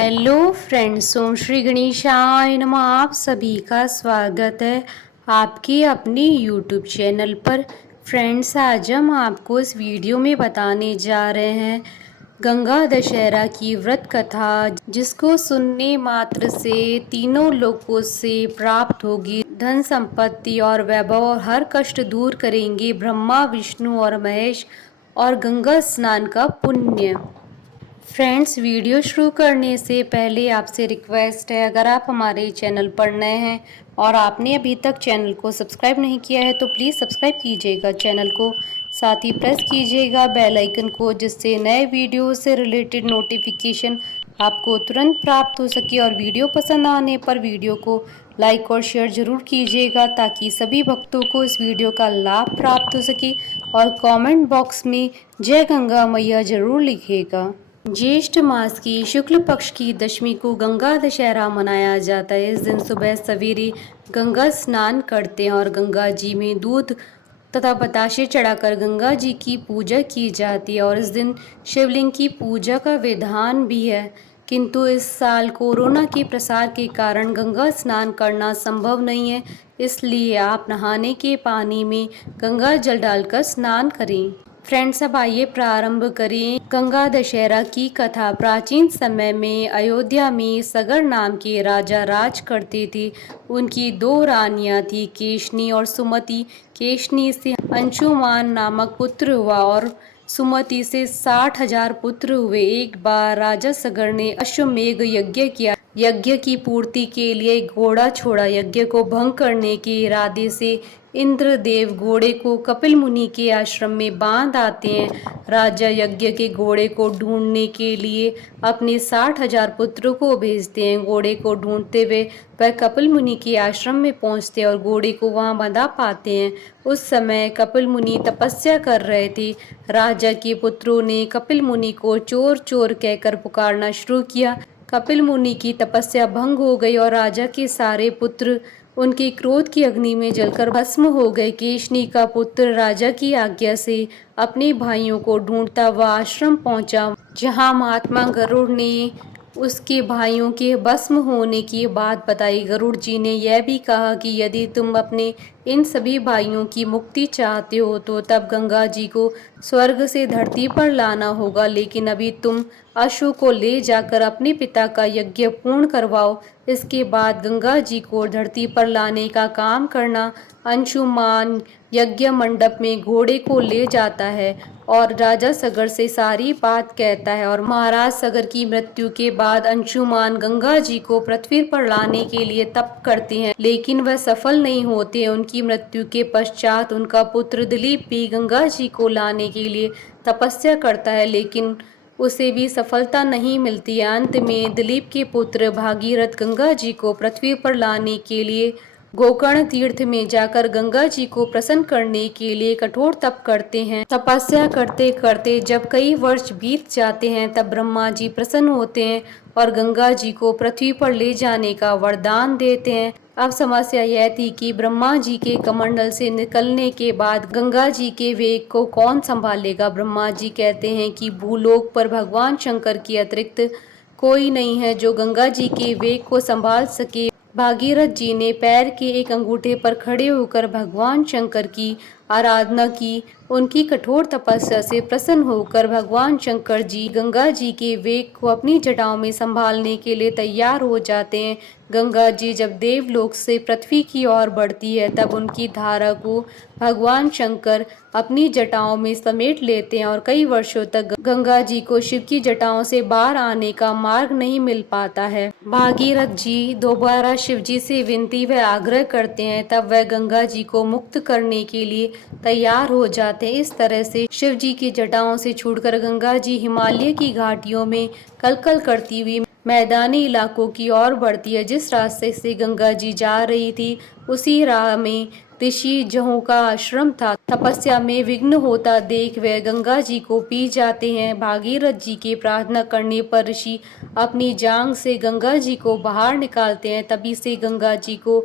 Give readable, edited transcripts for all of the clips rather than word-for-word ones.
Hello friends, ओम श्री गणेशाय नमः। आप सभी का स्वागत है आपके अपने यूट्यूब चैनल पर। फ्रेंड्स, आज हम आपको इस वीडियो में बताने जा रहे हैं गंगा दशहरा की व्रत कथा, जिसको सुनने मात्र से तीनों लोकों से प्राप्त होगी धन संपत्ति और वैभव, और हर कष्ट दूर करेंगे ब्रह्मा विष्णु और महेश, और गंगा स्नान का पुण्य। फ्रेंड्स, वीडियो शुरू करने से पहले आपसे रिक्वेस्ट है, अगर आप हमारे चैनल पर नए हैं और आपने अभी तक चैनल को सब्सक्राइब नहीं किया है तो प्लीज़ सब्सक्राइब कीजिएगा चैनल को, साथ ही प्रेस कीजिएगा बेल आइकन को, जिससे नए वीडियो से रिलेटेड नोटिफिकेशन आपको तुरंत प्राप्त हो सके। और वीडियो पसंद आने पर वीडियो को लाइक और शेयर ज़रूर कीजिएगा, ताकि सभी भक्तों को इस वीडियो का लाभ प्राप्त हो सके। और कमेंट बॉक्स में जय गंगा मैया ज़रूर लिखिएगा। ज्येष्ठ मास की शुक्ल पक्ष की दशमी को गंगा दशहरा मनाया जाता है। इस दिन सुबह सवेरे गंगा स्नान करते हैं और गंगा जी में दूध तथा बताशे चढ़ाकर गंगा जी की पूजा की जाती है। और इस दिन शिवलिंग की पूजा का विधान भी है, किंतु इस साल कोरोना के प्रसार के कारण गंगा स्नान करना संभव नहीं है, इसलिए आप नहाने के पानी में गंगा जल डालकर स्नान करें। फ्रेंड्स, अब आइए प्रारंभ करें गंगा दशहरा की कथा। प्राचीन समय में अयोध्या में सगर नाम के राजा राज करते थे। उनकी दो रानियां थी, केशनी और सुमति। केशनी से अंशुमान नामक पुत्र हुआ और सुमति से 60,000 पुत्र हुए। एक बार राजा सगर ने अश्वमेघ यज्ञ किया। यज्ञ की पूर्ति के लिए घोड़ा छोड़ा। यज्ञ को भंग करने के इरादे से इंद्रदेव घोड़े को कपिल मुनि के आश्रम में बांध आते हैं। राजा यज्ञ के घोड़े को ढूंढने के लिए अपने 60,000 पुत्रों को भेजते हैं। घोड़े को ढूंढते हुए वह कपिल मुनि के आश्रम में पहुंचते हैं और घोड़े को वहां बंधा पाते हैं। उस समय कपिल मुनि तपस्या कर रहे थे। राजा के पुत्रों ने कपिल मुनि को चोर चोर कहकर पुकारना शुरू किया। कपिल मुनि की तपस्या भंग हो गई और राजा के सारे पुत्र उनके क्रोध की अग्नि में जलकर भस्म हो गए। केशनी का पुत्र राजा की आज्ञा से अपने भाइयों को ढूंढता हुआ आश्रम पहुंचा, जहां महात्मा गरुड़ ने उसके भाइयों के भस्म होने की बात बताई। गरुड़ जी ने यह भी कहा कि यदि तुम अपने इन सभी भाइयों की मुक्ति चाहते हो तो तब गंगा जी को स्वर्ग से धरती पर लाना होगा, लेकिन अभी तुम अश्व को ले जाकर अपने पिता का यज्ञ पूर्ण करवाओ। इसके बाद गंगा जी को धरती पर लाने का काम करना। अंशुमान यज्ञ मंडप में घोड़े को ले जाता है और राजा सगर से सारी बात कहता है। और महाराज सगर की मृत्यु के बाद अंशुमान गंगा जी को पृथ्वी पर लाने के लिए तप करते हैं, लेकिन वह सफल नहीं होते। उनकी मृत्यु के पश्चात उनका पुत्र दिलीप भी गंगा जी को लाने के लिए तपस्या करता है, लेकिन उसे भी सफलता नहीं मिलती। अंत में दिलीप के पुत्र भागीरथ गंगा जी को पृथ्वी पर लाने के लिए गोकर्ण तीर्थ में जाकर गंगा जी को प्रसन्न करने के लिए कठोर तप करते हैं। तपस्या करते करते जब कई वर्ष बीत जाते हैं, तब ब्रह्मा जी प्रसन्न होते हैं और गंगा जी को पृथ्वी पर ले जाने का वरदान देते हैं। अब समस्या यह थी कि ब्रह्मा जी के कमंडल से निकलने के बाद गंगा जी के वेग को कौन संभालेगा। ब्रह्मा जी कहते हैं कि भूलोक पर भगवान शंकर के अतिरिक्त कोई नहीं है जो गंगा जी के वेग को संभाल सके। भागीरथ जी ने पैर के एक अंगूठे पर खड़े होकर भगवान शंकर की आराधना की। उनकी कठोर तपस्या से प्रसन्न होकर भगवान शंकर जी गंगा जी के वेग को अपनी जटाओं में संभालने के लिए तैयार हो जाते हैं। गंगा जी जब देवलोक से पृथ्वी की ओर बढ़ती है, तब उनकी धारा को भगवान शंकर अपनी जटाओं में समेट लेते हैं और कई वर्षों तक गंगा जी को शिव की जटाओं से बाहर आने का मार्ग नहीं मिल पाता है। भागीरथ जी दोबारा शिव जी से विनती व आग्रह करते हैं, तब वह गंगा जी को मुक्त करने के लिए तैयार हो जाते हैं। इस तरह से शिव जी की जटाओं से छूटकर गंगा जी हिमालय की घाटियों में कलकल करती हुई मैदानी इलाकों की ओर बढ़ती है। जिस रास्ते से गंगा जी जा रही थी, उसी राह में ऋषि जहू का आश्रम था। तपस्या में विघ्न होता देख वे गंगा जी को पी जाते हैं। भागीरथ जी के प्रार्थना करने पर ऋषि अपनी जांग से गंगा जी को बाहर निकालते हैं। तभी से गंगा जी को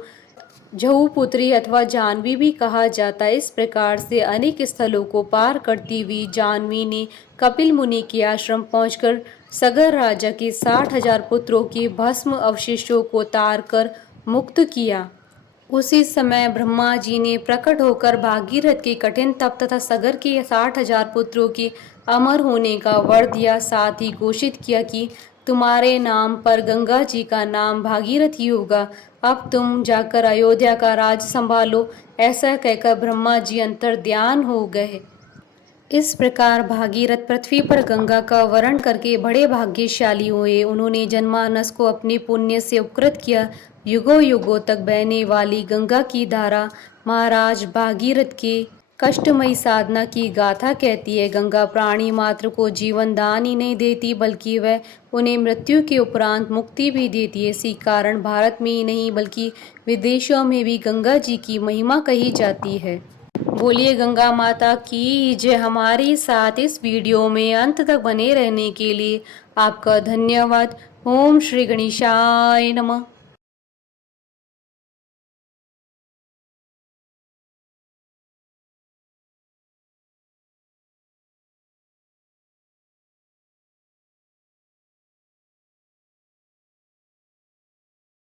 जहू पुत्री अथवा जानवी भी कहा जाता है। इस प्रकार से अनेक स्थलों को पार करती हुई जानवी ने कपिल मुनि के आश्रम पहुंचकर सगर राजा के 60,000 पुत्रों के भस्म अवशेषों को तार कर मुक्त किया। उसी समय ब्रह्मा जी ने प्रकट होकर भागीरथ के कठिन तप तथा सगर के 60,000 पुत्रों के अमर होने का वर दिया। साथ ही घोषित किया कि तुम्हारे नाम पर गंगा जी का नाम भागीरथ ही होगा। अब तुम जाकर अयोध्या का राज संभालो। ऐसा कहकर ब्रह्मा जी अंतर्ध्यान हो गए। इस प्रकार भागीरथ पृथ्वी पर गंगा का वरण करके बड़े भाग्यशाली हुए। उन्होंने जनमानस को अपने पुण्य से उपकृत किया। युगों युगों तक बहने वाली गंगा की धारा महाराज भागीरथ के कष्टमयी साधना की गाथा कहती है। गंगा प्राणी मात्र को जीवन दान ही नहीं देती, बल्कि वह उन्हें मृत्यु के उपरांत मुक्ति भी देती है। इसी कारण भारत में ही नहीं बल्कि विदेशों में भी गंगा जी की महिमा कही जाती है। बोलिए गंगा माता की जय। हमारे साथ इस वीडियो में अंत तक बने रहने के लिए आपका धन्यवाद। ओम श्री गणेशाय नमः।